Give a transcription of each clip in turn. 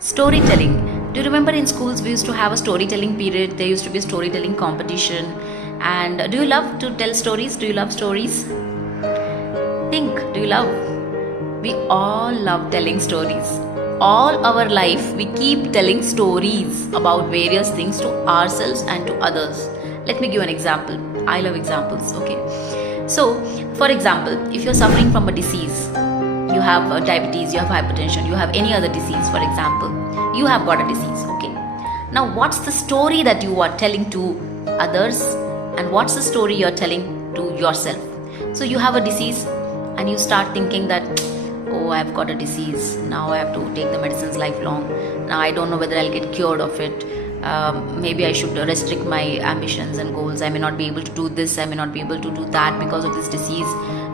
Storytelling. Do you remember in schools we used to have a storytelling period? There used to be a storytelling competition. And do you love to tell stories? Do you love stories? Think, do you love? We all love telling stories. All our life we keep telling stories about various things to ourselves and to others. Let me give an example. I love examples, okay? So, for example, if you're suffering from a disease, you have diabetes, you have hypertension, you have any other disease, for example, you have got a disease, okay? Now, what's the story that you are telling to others, and what's the story you're telling to yourself? So, you have a disease and you start thinking that, oh, I've got a disease, now I have to take the medicines lifelong, now I don't know whether I'll get cured of it. Maybe I should restrict my ambitions and goals. I may not be able to do this, I may not be able to do that because of this disease.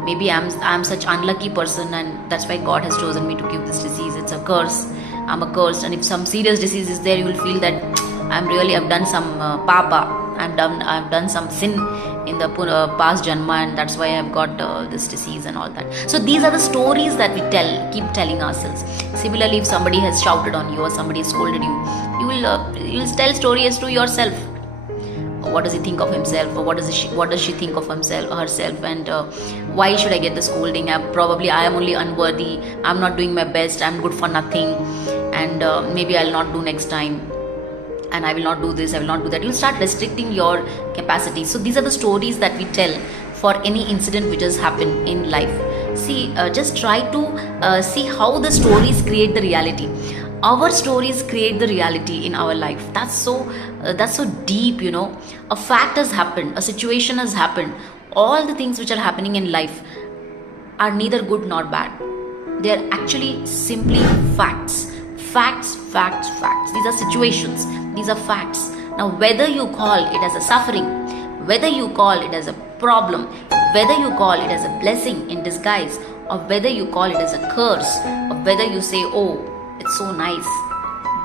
Maybe I'm such unlucky person, and that's why God has chosen me to give this disease. It's a curse. I'm a cursed. And if some serious disease is there, you will feel that I've done some papa. I've done some sin in the past janma, and that's why I've got this disease and all that. So these are the stories that we keep telling ourselves. Similarly, if somebody has shouted on you or somebody has scolded you, you'll tell stories to yourself. What does he think of himself, or what does she think of herself, and why should I get the scolding? I am only unworthy, I'm not doing my best, I'm good for nothing, and maybe I'll not do next time, and I will not do this, I will not do that. You'll start restricting your capacity. So these are the stories that we tell for any incident which has happened in life. See, just try to see how the stories create the reality. Our stories create the reality in our life. That's so deep, you know. A fact has happened, a situation has happened. All the things which are happening in life are neither good nor bad. They are actually simply facts. Facts. These are situations. These are facts. Now, whether you call it as a suffering, whether you call it as a problem, whether you call it as a blessing in disguise, or whether you call it as a curse, or whether you say, oh, it's so nice,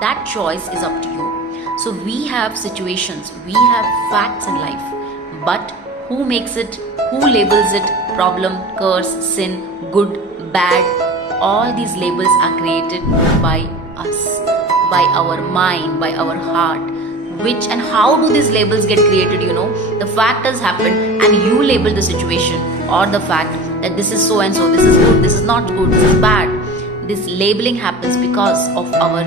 that choice is up to you. So we have situations, we have facts in life, but who makes it, who labels it, problem, curse, sin, good, bad, all these labels are created by us, by our mind, by our heart. Which and how do these labels get created? You know, the fact has happened and you label the situation or the fact that this is so and so, this is good, this is not good, this is bad. This labeling happens because of our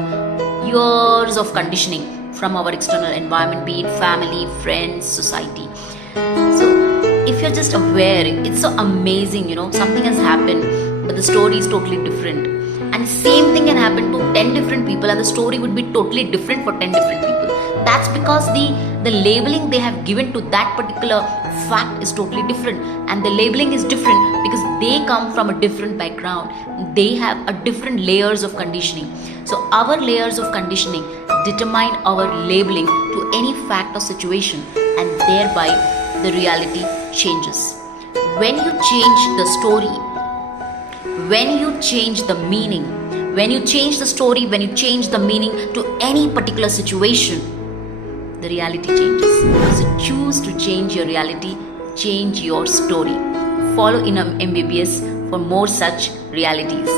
years of conditioning from our external environment, be it family, friends, society. So if you're just aware, it's so amazing, you know, something has happened, but the story is totally different. And same thing can happen to 10 different people, and the story would be totally different for 10 different people. That's because the labeling they have given to that particular fact is totally different, and the labeling is different because they come from a different background. They have a different layers of conditioning. So our layers of conditioning determine our labeling to any fact or situation, and thereby the reality changes. When you change the story, when you change the meaning, when you change the story, when you change the meaning to any particular situation, the reality changes. So choose to change your reality, change your story. Follow Innermbbs for more such realities.